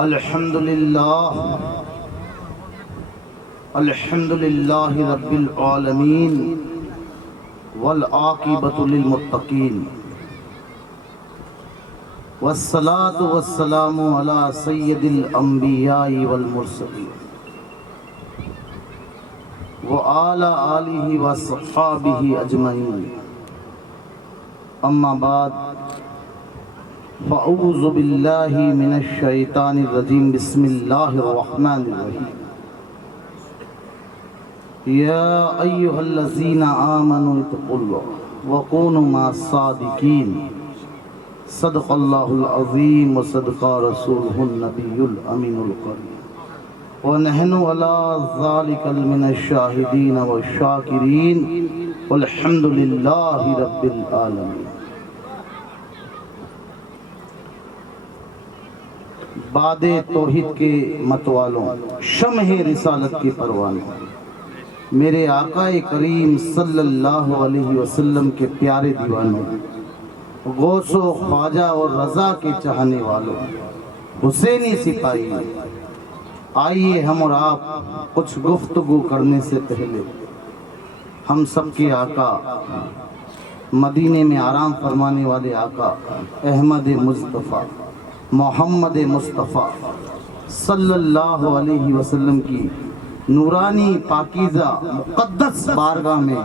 الحمد للہ رب العالمین والعاقبۃ للمتقین والصلاة والسلام علی سید الانبیاء والمرسلین وعلی آلہ وصحبہ اجمعین، اما بعد فاعوذ باللہ من الشیطان الرجیم، بسم اللہ الرحمن الرحیم۔ یا ایہا الذین آمنوا اتقوا اللہ وکونوا مع الصادقین، صدق اللہ العظیم وصدق رسولہ النبی الامین الکریم، ونحن علی ذلک من الشاہدین والشاکرین، والحمد للہ رب العالمین۔ باد توحید کے متوالوں، شمع رسالت کے پروانوں، میرے آقا کریم صلی اللہ علیہ وسلم کے پیارے دیوانوں، غوث و خواجہ اور رضا کے چاہنے والوں، حسینی سپاہی، آئیے ہم اور آپ کچھ گفتگو کرنے سے پہلے ہم سب کے آقا، مدینے میں آرام فرمانے والے آقا احمد مصطفیٰ محمد مصطفیٰ صلی اللہ علیہ وسلم کی نورانی پاکیزہ مقدس بارگاہ میں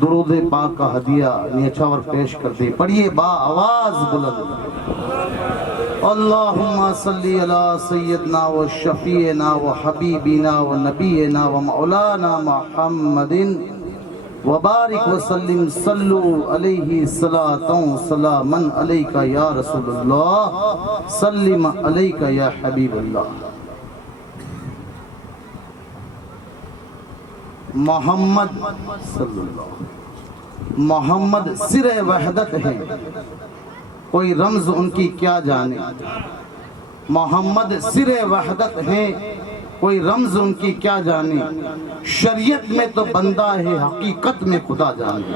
درود پاک کا ہدیہ نیچھاور پیش کرتے، پڑھیے با آواز بلند۔ اللہم صلی علی سیدنا و شفیعنا و حبیبنا و نبینا و مولانا محمد وبارک وسلم، صلو علیہ صلاۃ سلاما علیک یا رسول اللہ، سلم علیک یا حبیب اللہ۔ محمد صلی اللہ، محمد سر وحدت ہے، کوئی رمز ان کی کیا جانے۔ محمد سر وحدت ہے، کوئی رمز ان کی کیا جانے، شریعت میں تو بندہ ہے، حقیقت میں خدا جانے۔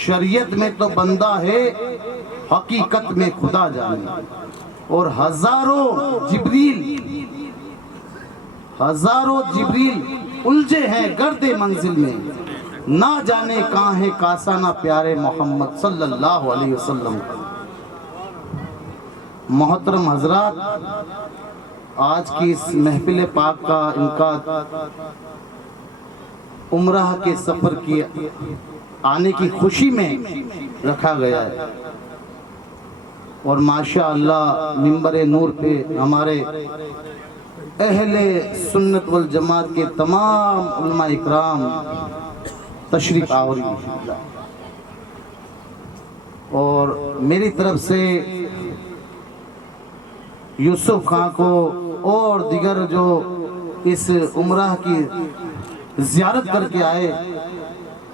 شریعت میں تو بندہ ہے، حقیقت میں خدا جانے۔ اور ہزاروں جبریل الجھے ہیں گرد منزل میں، نہ جانے کہاں ہے کاسانہ پیارے محمد صلی اللہ علیہ وسلم۔ محترم حضرات، آج کی اس محفل پاک کا انعقاد عمرہ کے سفر کی آنے کی خوشی میں رکھا گیا ہے، اور ماشاءاللہ منبر نور پہ ہمارے اہل سنت والجماعت کے تمام علماء اکرام تشریف آوری، اور میری طرف سے یوسف خان کو اور دیگر جو اس عمرہ کی زیارت کر کے آئے،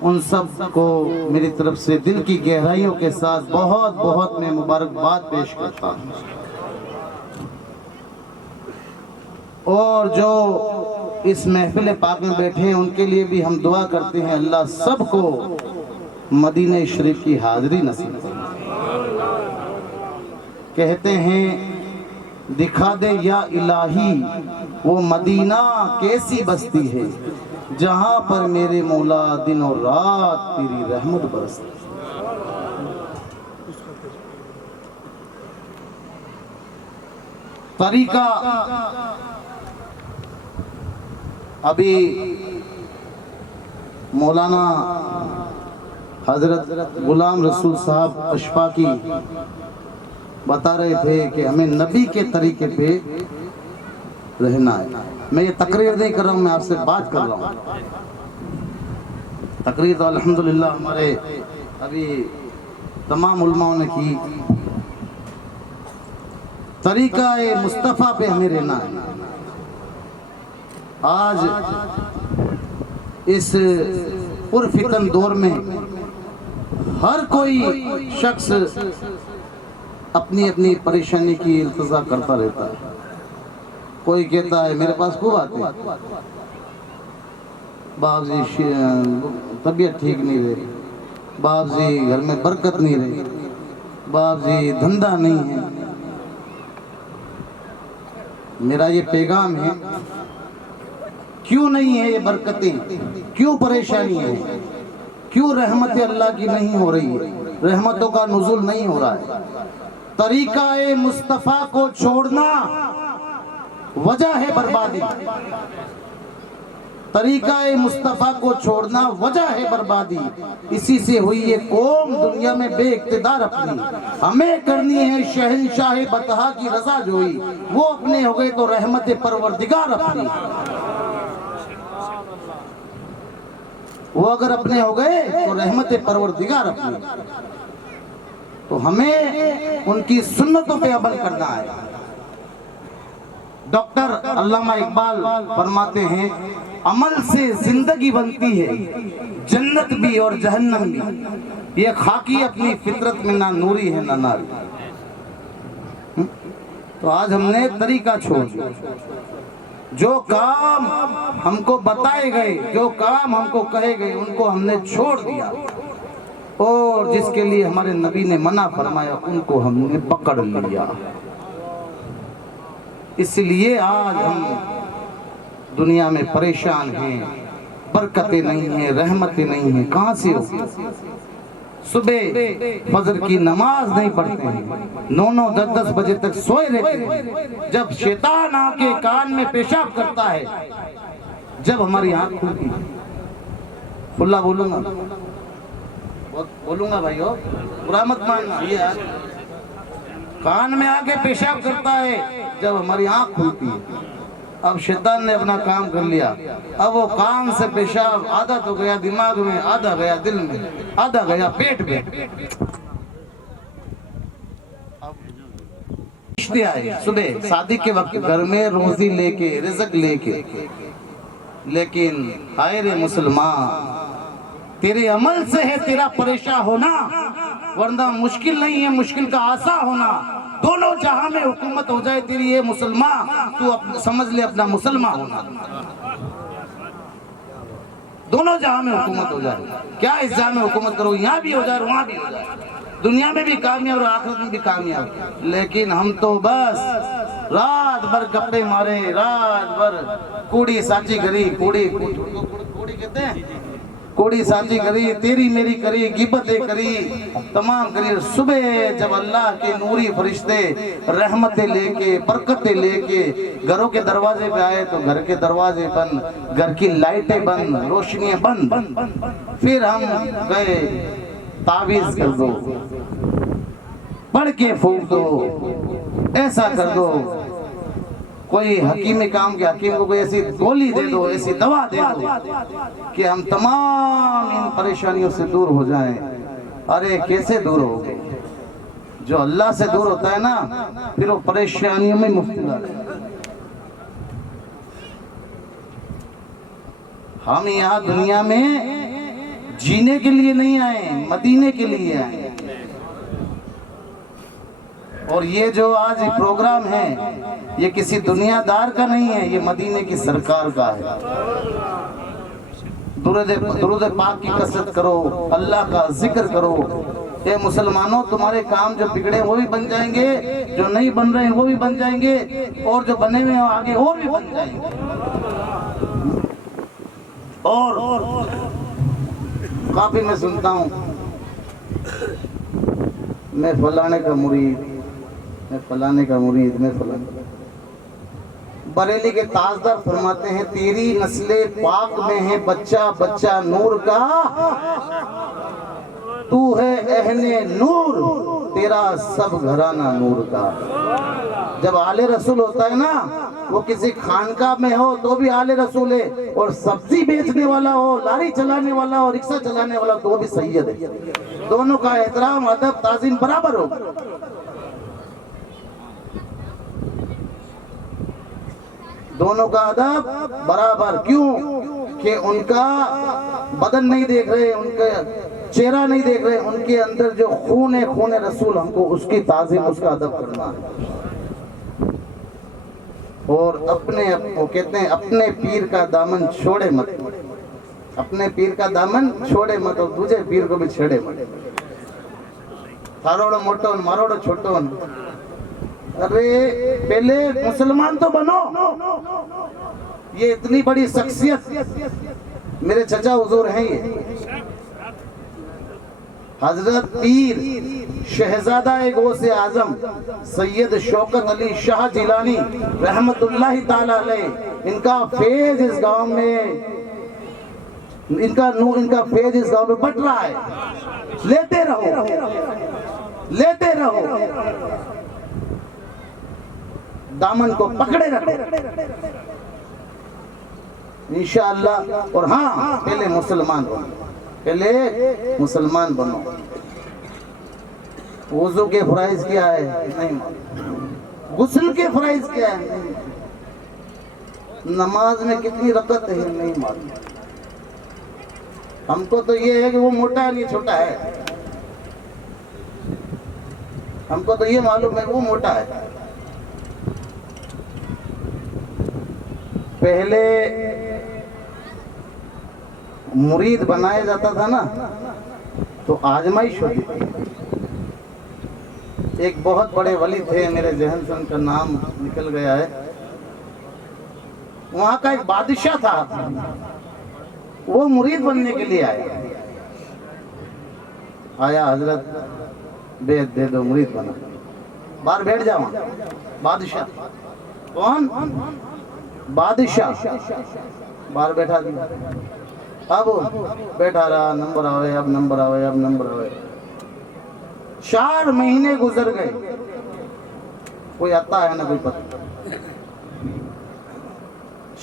ان سب کو میری طرف سے دل کی گہرائیوں کے ساتھ بہت بہت میں مبارکباد پیش کرتا ہوں۔ اور جو اس محفل پاک میں بیٹھے ہیں ان کے لیے بھی ہم دعا کرتے ہیں، اللہ سب کو مدینہ شریف کی حاضری نصیب کرے۔ کہتے ہیں دکھا دے یا الہی وہ مدینہ کیسی بستی ہے، جہاں پر میرے مولا دن اور رات تیری رحمت برستی۔ طریقہ ابھی مولانا حضرت غلام رسول صاحب اشفاقی بتا رہے تھے کہ ہمیں نبی کے طریقے پہ رہنا ہے۔ میں یہ تقریر نہیں کر رہا ہوں، میں آپ سے بات کر رہا ہوں۔ تقریر تو الحمدللہ ہمارے ابھی تمام علماء نے کی۔ طریقہ مصطفیٰ پہ ہمیں رہنا ہے۔ آج اس پرفتن دور میں ہر کوئی شخص اپنی اپنی پریشانی کی التجا کرتا رہتا ہے۔ کوئی کہتا ہے میرے پاس خوب آتے ہیں، باپ جی طبیعت ٹھیک نہیں رہی، باپ جی گھر میں برکت نہیں رہی، باپ جی دھندہ نہیں ہے، میرا یہ پیغام ہے، کیوں نہیں ہے یہ برکتیں، کیوں پریشانی ہے، کیوں رحمت اللہ کی نہیں ہو رہی ہے، رحمتوں کا نزول نہیں ہو رہا ہے؟ طریقہ مصطفیٰ کو چھوڑنا وجہ ہے بربادی، طریقہ مصطفیٰ کو چھوڑنا وجہ ہے بربادی، اسی سے ہوئی یہ قوم دنیا میں بے اقتدار اپنی، ہمیں کرنی ہے شہنشاہ بطحا کی رضا جوئی، وہ اپنے ہو گئے تو رحمت پروردگار اپنی، وہ اگر اپنے ہو گئے تو رحمت پروردگار اپنی، تو ہمیں ان کی سنتوں پہ عمل کرنا ہے۔ ڈاکٹر علامہ اقبال فرماتے ہیں، عمل سے زندگی بنتی ہے، جنت بھی اور جہنم بھی، یہ خاکی اپنی فطرت میں نہ نوری ہے نہ ناری۔ تو آج ہم نے طریقہ چھوڑ دیا، جو کام ہم کو بتائے گئے، جو کام ہم کو کہے گئے، ان کو ہم نے چھوڑ دیا، اور جس کے لیے ہمارے نبی نے منع فرمایا ان کو ہم نے پکڑ لیا۔ اس لیے آج ہم دنیا میں پریشان ہیں، برکتیں نہیں ہیں، رحمتیں نہیں ہیں، کہاں سے ہو؟ صبح فجر کی نماز نہیں پڑھتے ہیں، 9 10 بجے تک سوئے رہتے ہیں، جب شیطان آ کے کان میں پیشاب کرتا ہے، جب ہماری آنکھ کھلتی ہے، کھلا بولوں گا بھائیو، برا مت ماننا، یہ کان میں آ کے پیشاب کرتا ہے جب ہماری آنکھ کھلتی ہے۔ اب شیطان نے اپنا کام کر لیا، اب وہ کان سے پیشاب آدھا تو گیا دماغ میں، آدھا گیا دل میں، آدھا گیا پیٹ میں۔ صبح شادی کے وقت گھر میں روزی لے کے، رزق لے کے، لیکن ہائے رے مسلمان، تیرے عمل سے ہے تیرا پریشان ہونا، ورنہ مشکل نہیں ہے مشکل کا آسان ہونا۔ دونوں جہاں میں حکومت ہو جائے تیری یہ مسلمان، تو سمجھ لے اپنا مسلمان ہونا، دونوں جہاں میں حکومت ہو جائے، کیا اس جہاں میں حکومت کرو، یہاں بھی ہو جائے وہاں بھی ہو جائے، دنیا میں بھی کامیاب اور آخرت میں بھی کامیاب۔ لیکن ہم تو بس رات بھر گپے مارے، رات بھر کوڑی ساچی کری، کوڑی کہتے ہیں، کوڑی ساچی کری، تیری میری کری، غیبتیں کری، تمام کری۔ صبح جب اللہ کے نوری فرشتے رحمتیں لے کے، برکتیں لے کے گھروں کے دروازے پہ آئے تو گھر کے دروازے بند، گھر کی لائٹیں بند، روشنیاں بند، پھر ہم گئے تعویذ کر دو، پڑھ کے پھونک دو، ایسا کر دو، کوئی حکیم کام کے حکیم کو کوئی ایسی گولی دے دو، ایسی دوا دے دو کہ ہم تمام ان پریشانیوں سے دور ہو جائیں۔ ارے کیسے دور ہو گئے؟ جو اللہ سے دور ہوتا ہے نا، پھر وہ پریشانیوں میں مبتلا ہے۔ ہم یہاں دنیا میں جینے کے لیے نہیں آئے، مدینے کے لیے آئے۔ اور یہ جو آج پروگرام ہے یہ کسی دنیا دار کا نہیں ہے، یہ مدینے کی سرکار کا ہے۔ درود پاک کی کثرت کرو، اللہ کا ذکر کرو۔ اے مسلمانوں، تمہارے کام جو بگڑے وہ بھی بن جائیں گے، جو نہیں بن رہے ہیں وہ بھی بن جائیں گے، اور جو بنے ہوئے ہیں آگے اور بھی بن جائیں گے۔ اور کافی میں سنتا ہوں، میں فلانے کا مرید، میں فلانے کا مرید، میں فلانے۔ بریلی کے تاجدار فرماتے ہیں، تیری نسل پاک میں ہے بچہ بچہ نور کا، تو ہے اہل نور، تیرا سب گھرانہ نور کا۔ جب آل رسول ہوتا ہے نا، وہ کسی خانقاہ میں ہو تو بھی آل رسول ہے، اور سبزی بیچنے والا ہو، لاری چلانے والا ہو، رکشہ چلانے والا تو وہ بھی سید ہے۔ دونوں کا احترام، ادب، تعظیم برابر ہو۔ دونوں کا ادب برابر، کیوں کہ ان کا بدن نہیں دیکھ رہے، ان کا چہرہ نہیں دیکھ رہے، ان کے اندر جو خون ہے، خون رسول، ہم کو اس کی تعظیم، اس کا ادب کرنا ہے۔ اور وہ کہتے ہیں اپنے پیر کا دامن چھوڑے مت، اپنے پیر کا دامن چھوڑے مت، اور دوسرے پیر کو بھی چھڑے مت۔ تھاروڑو موٹون، ماروڑو چھوٹون، ارے پہلے مسلمان تو بنو. یہ اتنی بڑی شخصیت میرے چچا حضور ہیں، یہ حضرت پیر شہزادہ غوث اعظم سید شوکت علی شاہ جیلانی رحمت اللہ تعالی علیہ، ان کا فیض اس گاؤں میں، ان کا فیض اس گاؤں میں بٹ رہا ہے. لیتے رہو، لیتے رہو، دامن کو پکڑے رکھو انشاءاللہ. اور ہاں پہلے مسلمان بنو، پہلے مسلمان بنو. وضو کے فرائض کیا ہے نہیں معلوم، غسل کے فرائض کیا ہے، نماز میں کتنی رکعت ہے نہیں معلوم. ہم کو تو یہ ہے کہ وہ موٹا ہے نہیں چھوٹا ہے، ہم کو تو یہ معلوم ہے کہ وہ موٹا ہے. پہلے مرید بنایا جاتا تھا نا تو آزمائش ہوتی تھی. ایک بہت بڑے ولی تھے، میرے ذہن سے ان کا نام نکل گیا ہے. وہاں کا ایک بادشاہ تھا، وہ مرید بننے کے لیے آیا حضرت بیعت دے دو، مرید بنا. باہر بیٹھ جاؤ. بادشاہ کون؟ بادشاہ. باہر بیٹھا دیا. اب بیٹھا رہا، نمبر آوے، اب نمبر آوے، اب نمبر آوے. 4 مہینے گزر گئے، کوئی آتا ہے نا کوئی پتہ.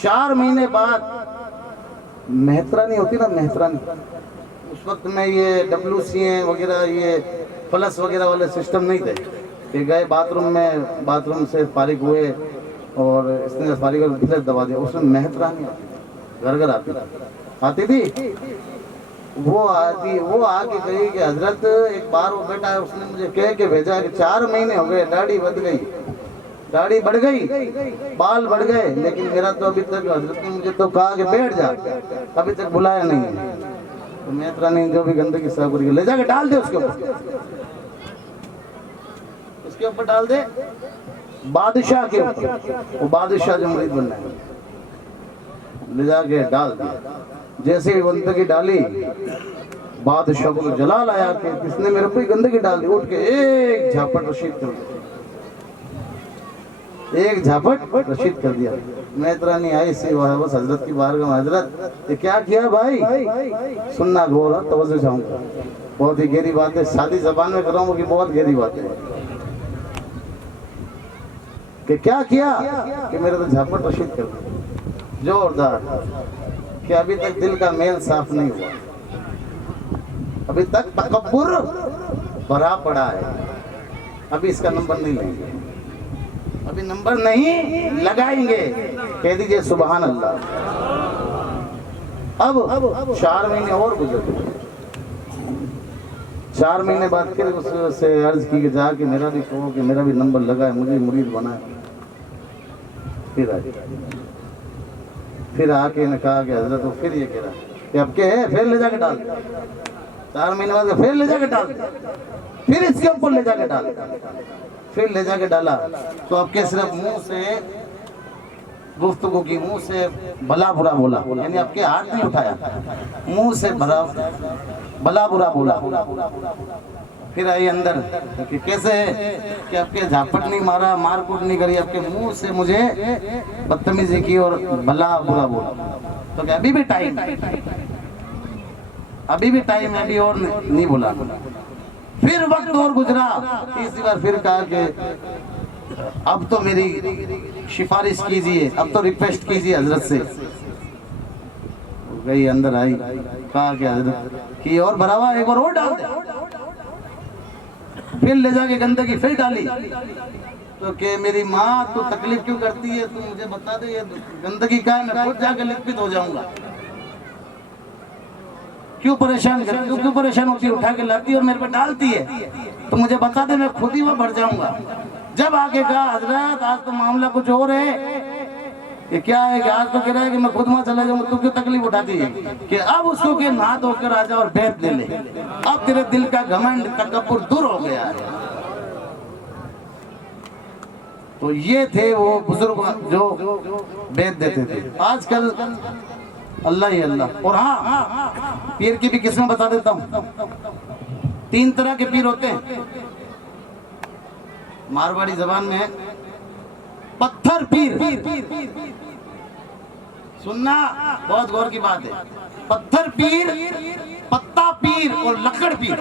4 مہینے بعد مہترانی ہوتی نا، مہترانی، اس وقت میں یہ WC وغیرہ، یہ پلس وغیرہ والے سسٹم نہیں تھے کہ گئے باتھ روم میں، باتھ روم سے فارغ ہوئے اور اس نے فارغ اور فلش دبا دیا. اس میں مہترانی گھر گھر آتی تھی. وہ آ کے کہی کہ حضرت ایک بار وہ بیٹا ہے، اس نے مجھے کہہ کے بھیجا کہ 4 مہینے ہو گئے، داڑھی بڑھ گئی، داڑھی بڑھ گئی، بال بڑھ گئے، لیکن میرا تو ابھی تک، حضرت نے مجھے تو کہا کہ بیٹھ جا، ابھی تک بلایا نہیں ہے. تو مہترانی جو بھی گندگی صاف کر کے لے جا کے ڈال دے اس کے اوپر، اس کے اوپر ڈال دے، بادشاہ کے اوپر. وہ بادشاہ جو مرید بننا ہے لے جا کے ڈال دیا. جیسے ہی گندگی ڈالی، بادشاہ کو جلال آیا کہ کس نے میرے کوئی گندگی ڈال دی. اٹھ کے ایک جھاپٹ رشید کر دیا، ایک جھاپٹ رشید کر دیا. مہترانی آئی سی بس حضرت کی بارگاہ میں، حضرت یہ کیا کیا بھائی؟ سننا بول رہا، توجہ چاہوں گا، بہت ہی گہری بات ہے، سادی زبان میں کر رہا ہوں کہ بہت گہری بات ہے. کہ کیا کیا؟ کہ میرے تو جھاپٹ رشید کر دیا زوردار، کہ ابھی تک دل کا میل صاف نہیں ہوا، ابھی تک تکبر بھرا پڑا ہے. ابھی اس کا نمبر نہیں لیں گے، ابھی نمبر نہیں لگائیں گے. کہہ دیجئے سبحان اللہ. اب 4 مہینے اور گزر گئے. 4 مہینے بعد پھر اس سے عرض کی کہ جا کے میرا بھی کہو کہ میرا بھی نمبر لگا ہے، مجھے مرید بنا ہے. پھر آ کے نے کہا کہ حضرت وہ پھر یہ کہہ رہا کہ اب کیا ہے، پھر لے جا کے ڈال. 4 مہینے بعد پھر لے جا کے ڈال، پھر اس کے اوپر لے جا کے ڈال، پھر لے جا کے ڈالا. تو اب کے صرف منہ سے گفتگو کی، منہ سے بلا برا بولا، یعنی اب کے ہاتھ نہیں اٹھایا، منہ سے بلا برا بولا. پھر آئی اندر کہ کیسے ہے کہ اب کے جھاپٹ نہیں مارا، مار کوٹ نہیں کری، اب کے منہ سے مجھے بدتمیزی کی اور بلا برا بولا. تو کہ ابھی بھی ٹائم، ابھی بھی ٹائم، ابھی اور نہیں بولا. پھر وقت اور گزرا، تیسری بار پھر کہا کہ اب تو میری سفارش کیجئے، اب تو ریکویسٹ کیجئے حضرت سے. گئی اندر آئی، کہا کہ حضرت کی اور بھرا ہوا ایک بار اور ڈال دے. پھر لے جا کے گندگی پھر ڈالی. تو کہ میری ماں تو تکلیف کیوں کرتی ہے، تو مجھے بتا دے یہ گندگی کا ہے، میں خود جا کے لطفت ہو جاؤں گا. کیوں پریشان کرتی، کیوں پریشان ہوتی ہے، اٹھا کے لاتی ہے اور میرے پہ ڈالتی ہے، تو مجھے بتا دے میں خود ہی وہ بڑھ جاؤں گا. جب آگے کہا حضرت آج تو معاملہ کچھ اور ہے، کہ کیا ہے کہ آج تو کہہ رہا ہے کہ میں خود وہاں چلا جاؤں، تو کیوں تکلیف اٹھاتی ہے؟ کہ اب اس کو کہ نہا دھو کر آ جا اور بیعت لے لے، اب تیرے دل کا گھمنڈ تکبر دور ہو گیا ہے. تو یہ تھے وہ بزرگ جو بیت دیتے تھے. آج کل اللہ ہی اللہ. اور ہاں پیر کی بھی قسمیں بتا دیتا ہوں. 3 طرح کے پیر ہوتے ہیں. مارواڑی زبان میں ہے پتھر پیر. سننا بہت غور کی بات ہے. پتھر پیر، پتا پیر اور لکڑ پیر.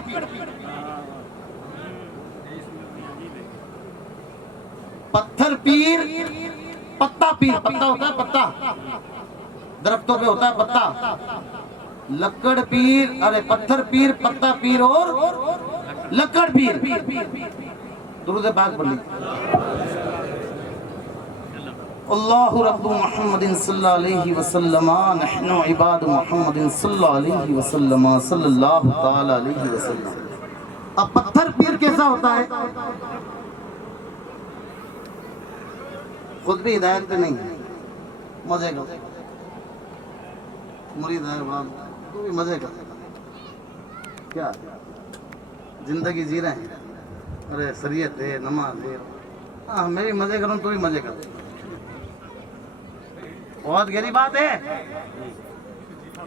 پتھر پیر، پتا پیر. پتا ہوتا ہے پتا، درختوں پہ ہوتا ہے پتا. لکڑ پیر، ارے پتھر پیر، پتا پیر اور لکڑ پیر. درود پاک پڑھ لیجیے. اللہ رب محمد صلی اللہ علیہ وسلم، نحن عباد محمد صلی اللہ علیہ وسلم، صلی اللہ تعالی علیہ وسلم. اب پتھر پیر کیسا ہوتا ہے؟ خود بھی ہدایت پہ نہیں، مزے کا مرید ہے باب، تو بھی مزے کا. کیا زندگی جی رہے ہیں؟ ارے شریعت ہے، نماز ہے. ہاں میں بھی مزے کروں تو بھی مزے کروں. بہت گہری بات ہے.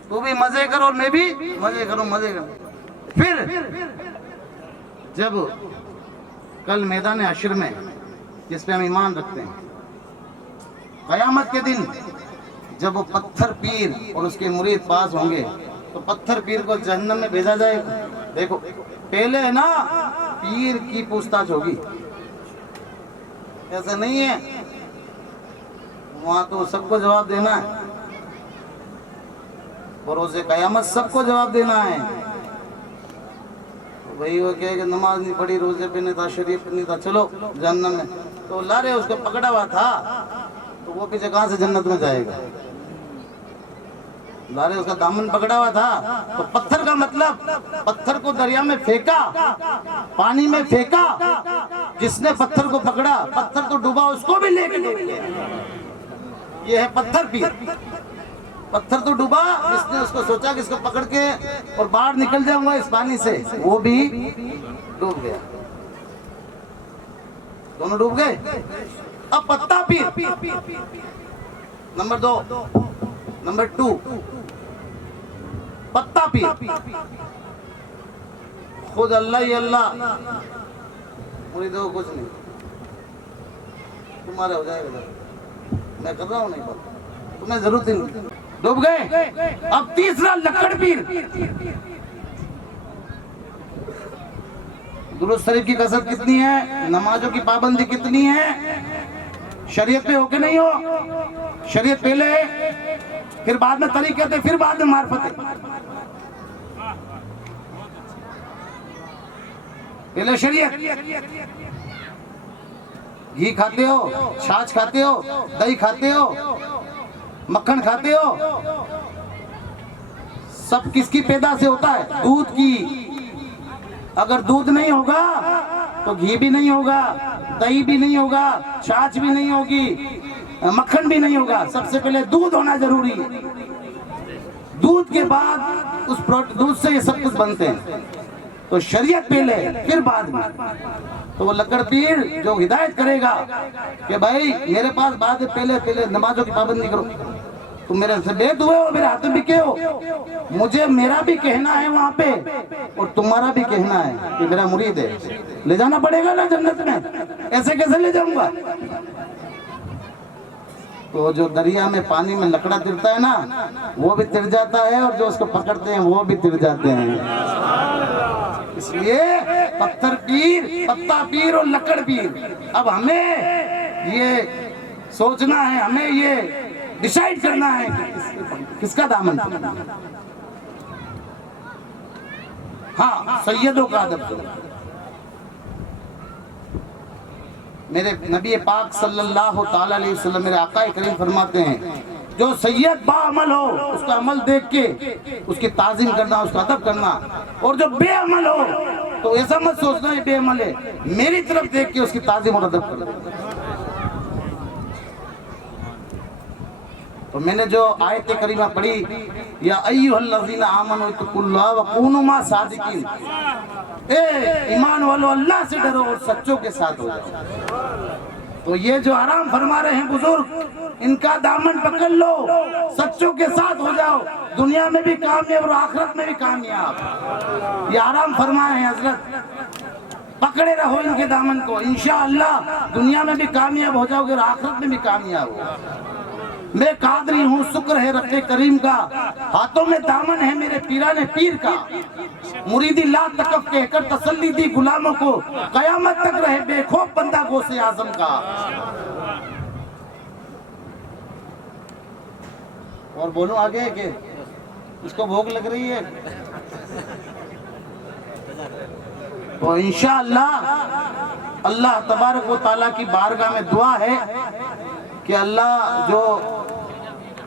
تو بھی مزے کرو اور میں بھی مزے کروں، مزے کروں. پھر جب کل میدان حشر میں، جس پہ ہم ایمان رکھتے ہیں، قیامت کے دن جب وہ پتھر پیر اور اس کے مرید پاس ہوں گے تو پتھر پیر کو جہنم میں بھیجا جائے گا. دیکھو پہلے ہے نا پیر کی پوچھ تاچھ ہوگی، ایسا نہیں ہے. وہاں تو سب کو جواب دینا ہے. بروز قیامت سب کو جواب دینا ہے. وہی وہ کہے کہ نماز نہیں پڑھی، روزے پہ نہیں تھا، شریف نہیں تھا، چلو جہنم میں. تو لارے اس کو پکڑا ہوا تھا تو وہ پیچھے کہاں سے جنت میں جائے گا؟ لارے اس کا دامن پکڑا ہوا تھا. تو پتھر کا مطلب، پتھر کو دریا میں پھینکا، پانی میں پھینکا. جس نے پتھر کو پکڑا، پتھر تو ڈوبا، اس کو بھی لے کے ڈوب گیا. یہ ہے پتھر پیر. پتھر تو ڈوبا، جس نے اس کو سوچا کہ اس کو پکڑ کے اور باہر نکل جاؤں گا اس پانی سے، وہ بھی ڈوب گیا. دونوں ڈوب گئے. اب پتا پیر نمبر 2. نمبر 2 پتا پیر خود اللہ ہی اللہ. مریدوں کو کچھ نہیں، تمہارے ہو جائے گا. میں کر رہا ہوں، نہیں پتا، تمہیں ضرورت ہی نہیں. ڈوب گئے. اب تیسرا لکڑ پیر. درود شریف کی کثرت کتنی ہے، نمازوں کی پابندی کتنی ہے، شریعت پہ ہو کے نہیں ہو. شریعت پہلے ہے، پھر بعد میں طریقت ہے، پھر بعد میں معرفت ہے. پہلے شریعت. گھی کھاتے ہو، چھاچھ کھاتے ہو، دہی کھاتے ہو، مکھن کھاتے ہو، سب کس کی پیدا سے ہوتا ہے؟ دودھ کی. اگر دودھ نہیں ہوگا تو گھی بھی نہیں ہوگا، دہی بھی نہیں ہوگا، چھاچھ بھی نہیں ہوگی، مکھن بھی نہیں ہوگا. سب سے پہلے دودھ ہونا ضروری ہے. دودھ کے بعد اس دودھ سے یہ سب کچھ بنتے ہیں. تو شریعت پہلے پھر بعد میں. تو وہ لکڑ پیر جو ہدایت کرے گا کہ بھائی میرے پاس بات ہے، پہلے نمازوں کی پابندی کرو. تم میرے سے بیت ہوئے ہو، میرے ہاتھ میں بکے ہو. مجھے میرا بھی کہنا ہے وہاں پہ اور تمہارا بھی کہنا ہے کہ میرا مرید ہے. لے جانا پڑے گا نا جنت میں. ایسے کیسے لے جاؤں گا؟ تو جو دریا میں پانی میں لکڑا ترتا ہے نا، وہ بھی تر جاتا ہے، اور جو اس کو پکڑتے ہیں وہ بھی تر جاتے ہیں. اس لیے پتھر پیر، پتا پیر اور لکڑ پیر. اب ہمیں یہ سوچنا ہے، ہمیں یہ ڈیسائیڈ کرنا ہے کس کا دامن. ہاں سیدوں کا ادب کرو. میرے نبی پاک صلی اللہ تعالی علیہ وسلم، میرے آقا کریم فرماتے ہیں جو سید با عمل ہو اس کا عمل دیکھ کے اس کی تعظیم کرنا، اس کا ادب کرنا. اور جو بے عمل ہو تو ایسا مت سوچنا یہ بے عمل ہے، میری طرف دیکھ کے اس کی تعظیم اور ادب کرنا. تو میں نے جو آیت کریمہ پڑھی، یا ایھا الذین آمنوا اتقوا اللہ وکونوا مع الصادقین، اے ایمان والو اللہ سے ڈرو اور سچوں کے ساتھ ہو جاؤ. تو یہ جو آرام فرما رہے ہیں بزرگ، ان کا دامن پکڑ لو، سچوں کے ساتھ ہو جاؤ، دنیا میں بھی کامیاب اور آخرت میں بھی کامیاب۔ یہ آرام فرمائے ہیں حضرت، پکڑے رہو ان کے دامن کو، انشاءاللہ دنیا میں بھی کامیاب ہو جاؤ گے اور آخرت میں بھی کامیاب ہو۔ میں قادری ہوں، شکر ہے رب کریم کا، ہاتھوں میں دامن ہے میرے پیران پیر کا، مریدی لا تکف کہہ کر تسلی دی غلاموں کو، قیامت تک رہے بے خوف بندہ غوث اعظم کا۔ اور بولوں آگے کہ اس کو بھوک لگ رہی ہے؟ تو انشاءاللہ اللہ تبارک و تعالیٰ کی بارگاہ میں دعا ہے کہ اللہ جو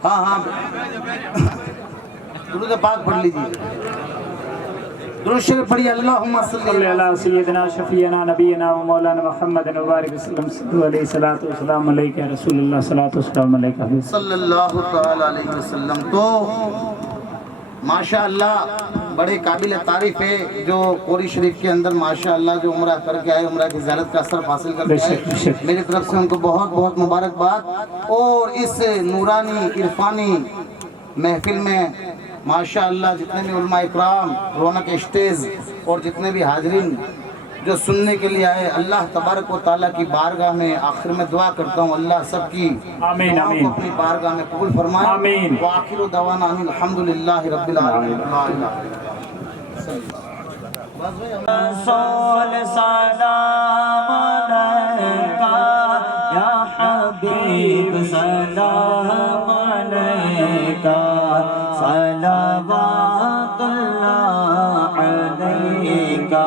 ہاں درود پاک پڑھ لیجیے، درود شریف پڑھیے، اللہم صلی علی سیدنا شفیعنا نبینا و مولانا محمد مبارک وسلم، صلو علیہ الصلوۃ والسلام علیک یا رسول اللہ، صلوۃ والسلام علیک صلی اللہ تعالی علیہ وسلم۔ تو ماشاءاللہ بڑے قابل تعریف ہے جو قوری شریف کے اندر ماشاءاللہ جو عمرہ کر کے آئے، عمرہ کی زیارت کا اثر حاصل کر کے آئے، میری طرف سے ان کو بہت بہت مبارکباد۔ اور اس نورانی عرفانی محفل میں ماشاءاللہ جتنے بھی علماء اکرام، رونق اسٹیج اور جتنے بھی حاضرین جو سننے کے لیے آئے، اللہ تبارک و تعالیٰ کی بارگاہ میں آخر میں دعا کرتا ہوں اللہ سب کی دعاؤں کو اپنی بارگاہ میں قبول فرمائے۔ آمین۔ وآخر دعوانا ان الحمدللہ رب العالمین۔ رسول سلام علیکہ یا حبیب سلام علیکہ، صلوات اللہ علیکہ،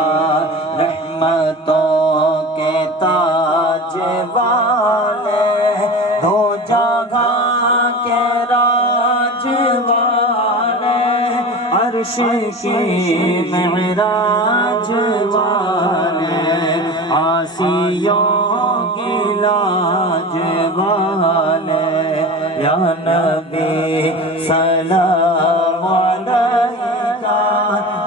رحمتوں کے تاج والے، دو جگہ کے راج والے، عرش کی معراج والے، عاصیوں کی لاج والے، یا نبی سلام علیکہ،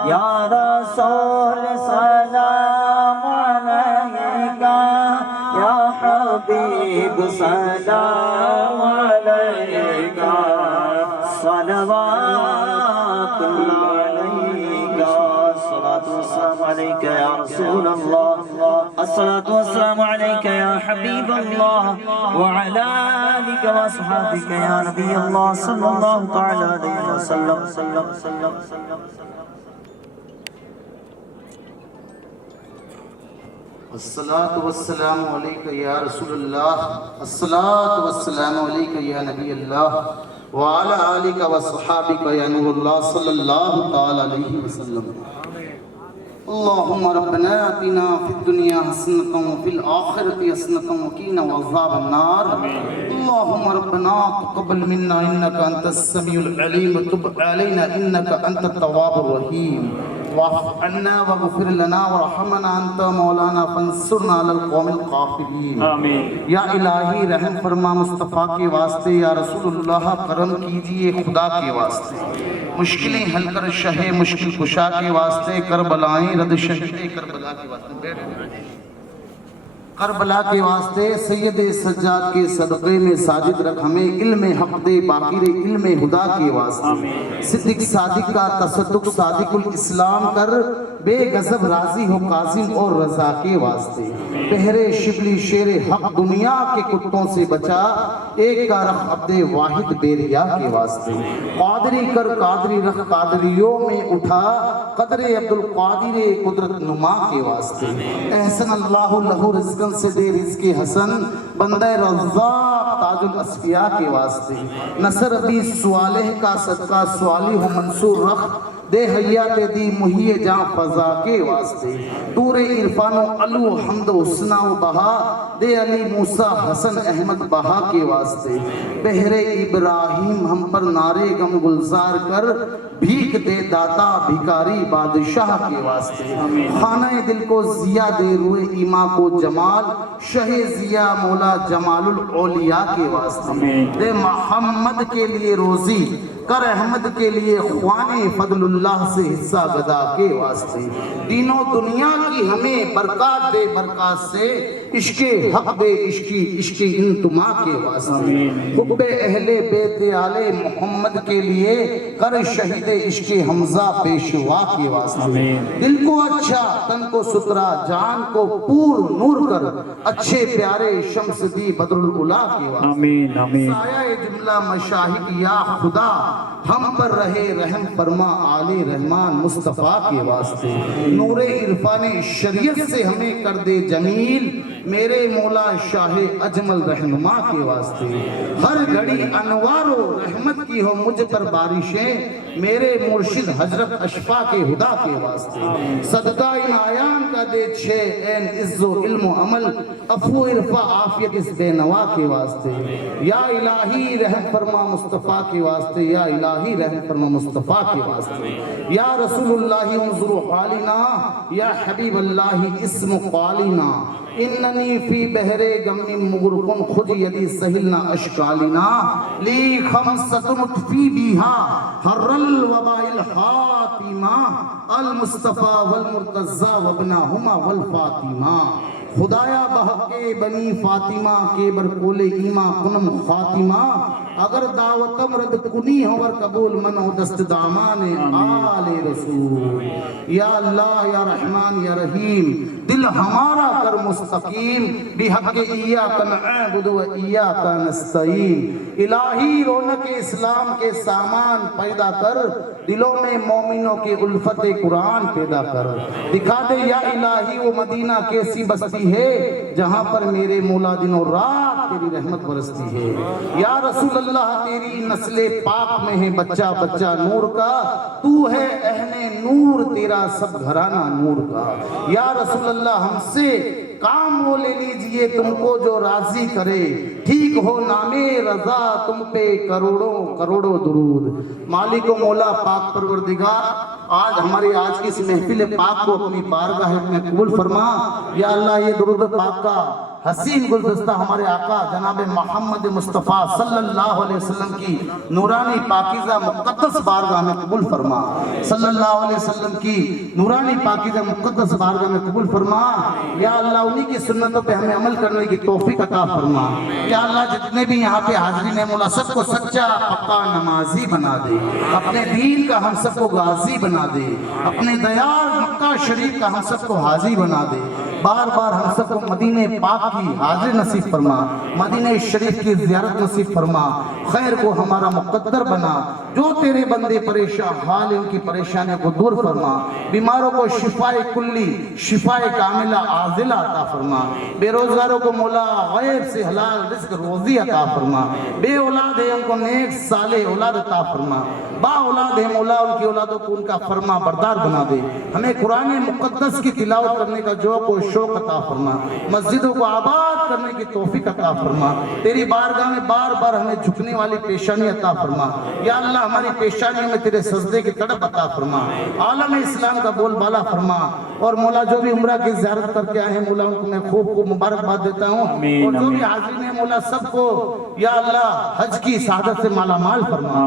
یا رسول سلام علیکہ، یا حبیب سلام علیکہ، صلوات اللہ علیکہ، الصلاۃ والسلام علیکہ یا رسول اللہ، الصلاۃ والسلام علیکہ یا حبیب اللہ، وعلی آلک واصحابک یا نبی اللہ، صلی اللہ تعالی علیہ وسلم۔ الصلاۃ والسلام علیکہ یا رسول اللہ، الصلاۃ والسلام علیکہ یا نبی اللہ، وعلی آلک وصحابک یا نور اللہ، صلی اللہ تعالی علیہ وسلم۔ اللہم ربنا آتنا فی الدنیا حسنۃ وفی الآخرۃ حسنۃ وقنا عذاب النار۔ اللہم ربنا تقبل منا انک انت السمیع العلیم وتب علینا انک انت التواب الرحیم، واعف عنا واغفر لنا وارحمنا انت مولانا فانصرنا علی القوم الکافرین۔ آمین۔ یا الہی رحم فرما مصطفیٰ کے واسطے، یا رسول اللہ کرم کیجئے خدا کے واسطے، مشکلیں حل کر شہ مشکل کشا کے واسطے، کربلائیں رد شہید کربلا کے واسطے، کربلا کے واسطے، سید سجاد کے صدقے میں ساجد رکھ ہمیں، علم حق دے باقر علم خدا کے واسطے، صدق صادق کا تصدق صادق الاسلام کر، بے غضب راضی ہو قاسم اور رضا کے واسطے، پہرے شبلی شیر حق دنیا کے کتوں سے بچا، ایک کا رخ عبد واحد بیریا کے واسطے، قادری کر قادری رخ قادریوں میں اٹھا، قدر عبدالقادر قدرت نما کے واسطے، احسن اللہ لہو رزقن سے دے رزق حسن، بندہ رزاق تاج الاسفیاء کے واسطے، نصر بھی سوالہ کا صدقہ سوالی ہو منصور رخ، دے حیات دی محی جاں فضا کے واسطے، دور عرفان و علو حمد و حسنہ و بہا، دے علی موسیٰ حسن احمد بہا کے واسطے، بہر ابراہیم ہم پر نعرے غم گلزار کر، بھیک دے داتا بھکاری بادشاہ کے واسطے، خانہ دل کو ضیاء دے روئے ایماں کو جمال، شہ ضیاء مولا جمال الاولیاء کے واسطے، دے محمد کے لیے روزی کر احمد کے لیے خوانے فضل اللہ سے حصہ گدا کے واسطے دین و دنیا کی ہمیں برکات دے برکات سے عشق حق دے عشق انتما کے واسطے حب اہل بیت آل محمد کے لیے کر شہید عشق حمزہ پیشوا کے واسطے دل کو اچھا تن کو سترا جان کو پور نور کر اچھے پیارے شمس دی بدر الاولیٰ کے واسطے سایہ جملہ مشاہد یا خدا ہم پر رہے رحم فرما آل رحمان مصطفیٰ کے واسطے نور عرفان شریعت سے ہمیں کر دے جمیل میرے مولا شاہ اجمل رہنما کے واسطے ہر گھڑی انوار و رحمت کی ہو مجھ پر بارشیں میرے مرشد حضرت اشفا کے ہدا کے واسطے صدقہ ان آیان کا دے چھے این عز و علم و عمل افو عرفہ عافیت اس بے نوا کے واسطے یا الہی رحم فرما مصطفیٰ کے واسطے یا الہی رحم فرما مصطفیٰ کے واسطے یا رسول اللہ انظر حالنا یا حبیب اللہ اسم قالنا اننی فی بحر غم مغرق خود یدی سہلنا اشکالنا لی خمسۃ فی بیہا حر الوباء الحاتمہ المصطفیٰ والمرتضی وابنہما والفاطمہ خدایا بحق بنی فاطمہ کے برکول ایمہ کنم فاطمہ اگر دعوتم رد کنی ہو ور قبول منو دست دامان آل رسول یا اللہ یا رحمان یا رحیم دل ہمارا کر مستقیم بحق ایاک نعبد و ایاک نستعین الہی رونق اسلام کے سامان پیدا کر دلوں میں مومنوں کے الفت قرآن پیدا کر دکھا دے یا الہی وہ مدینہ کیسی بستی ہے جہاں پر میرے مولا دن و رات تیری رحمت برستی ہے یا رسول اللہ تیری نسل پاک میں ہے بچہ بچہ نور کا تو ہے اہل نور تیرا سب گھرانہ نور کا یا رسول اللہ ہم سے کام وہ لے لیجئے تم کو جو راضی کرے ٹھیک ہو نام رضا تم پہ کروڑوں کروڑوں درود مالک و مولا پاک پروردگار آج ہماری آج کی اس محفل پاک کو اپنی بارگاہ میں قبول فرما یا اللہ یہ درود پاک کا حسین گلدستہ ہمارے آقا جناب محمد مصطفیٰ صلی اللہ علیہ وسلم کی نورانی پاکیزہ مقدس بارگاہ میں قبول فرما صلی اللہ علیہ وسلم کی نورانی پاکیزہ مقدس بارگاہ میں قبول فرما یا اللہ انہی کی سنتوں پہ ہمیں عمل کرنے کی توفیق عطا فرما یا اللہ جتنے بھی یہاں پہ حاضرین ہیں مولا سب کو سچا پکا نمازی بنا دے اپنے دین کا ہم سب کو غازی بنا دے اپنے دیار مکہ شریف کا ہم سب کو حاضی بنا دے بار بار ہم سب کو مدینہ پاک کی حاضر نصیب فرما مدینہ شریف کی زیارت نصیب فرما خیر کو ہمارا مقدر بنا جو تیرے بندے پریشان حال ان کی پریشانی کو دور فرما بیماروں کو شفاء کلی شفاء کاملہ عاجلہ عطا فرما بے روزگاروں کو مولا غیب سے حلال رزق روزی عطا فرما بے اولاد ہے ان کو نیک صالح اولاد عطا فرما با اولاد ہے مولا ان کی اولادوں کو ان کا فرما بردار بنا دے ہمیں قرآن مقدس کی تلاوت کرنے کا جو کو شوق عطا فرما مسجدوں کو آباد کرنے کی توفیق عطا فرما تیری بارگاہ میں بار بار ہمیں جھکنے والی پیشانی عطا فرما یا اللہ ہماری پیشانیوں میں تیرے سجدے کی تڑپ عطا فرما عالم اسلام کا بول بالا فرما اور مولا جو بھی عمرہ کی زیارت کر کے آئے ہیں مولا ان کو میں خوب مبارکباد دیتا ہوں اور جو بھی حاضرین ہیں مولا سب کو یا اللہ حج کی سعادت سے مالا مال فرما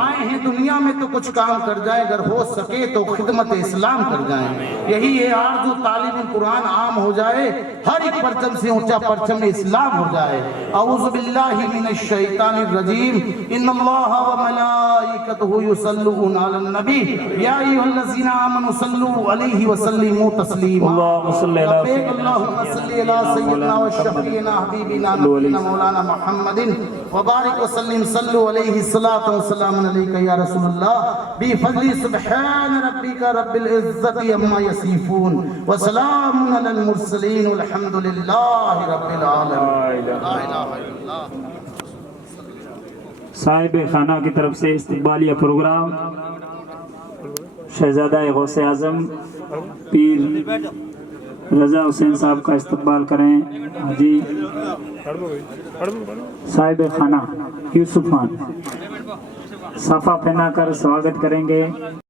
آئے ہیں دنیا میں تو کچھ کام کر جائیں اگر ہو سکے تو خدمت اسلام کر جائیں یہی ہے آرزو تعلیم قرآن عام ہو جائے ہر ایک پرچم سے اونچا پرچم اسلام ہو جائے اعوذ باللہ من الشیطان الرجیم ان اللہ وملائکتہ یصلون علی النبی یا ایھا الذین آمنوا صلوا علیہ وسلموا تسلیما اللہم صلی اللہم صلی علی سیدنا و شفیعنا حبیبنا نبینا مولانا محمد وبارک وسلم صلوا علیہ الصلاۃ والسلام علیک یا رسول اللہ بفضل سبحان ربک رب العزت عما یصفون وسلام علی المرسلین والحمد للہ رب العالمین لا الہ الا اللہ صاحب خانہ کی طرف سے استقبالیہ پروگرام شہزادہ غوث اعظم پیر رضا حسین صاحب کا استقبال کریں حاجی صاحب خانہ یوسف خان صافہ پہنا کر سواگت کریں گے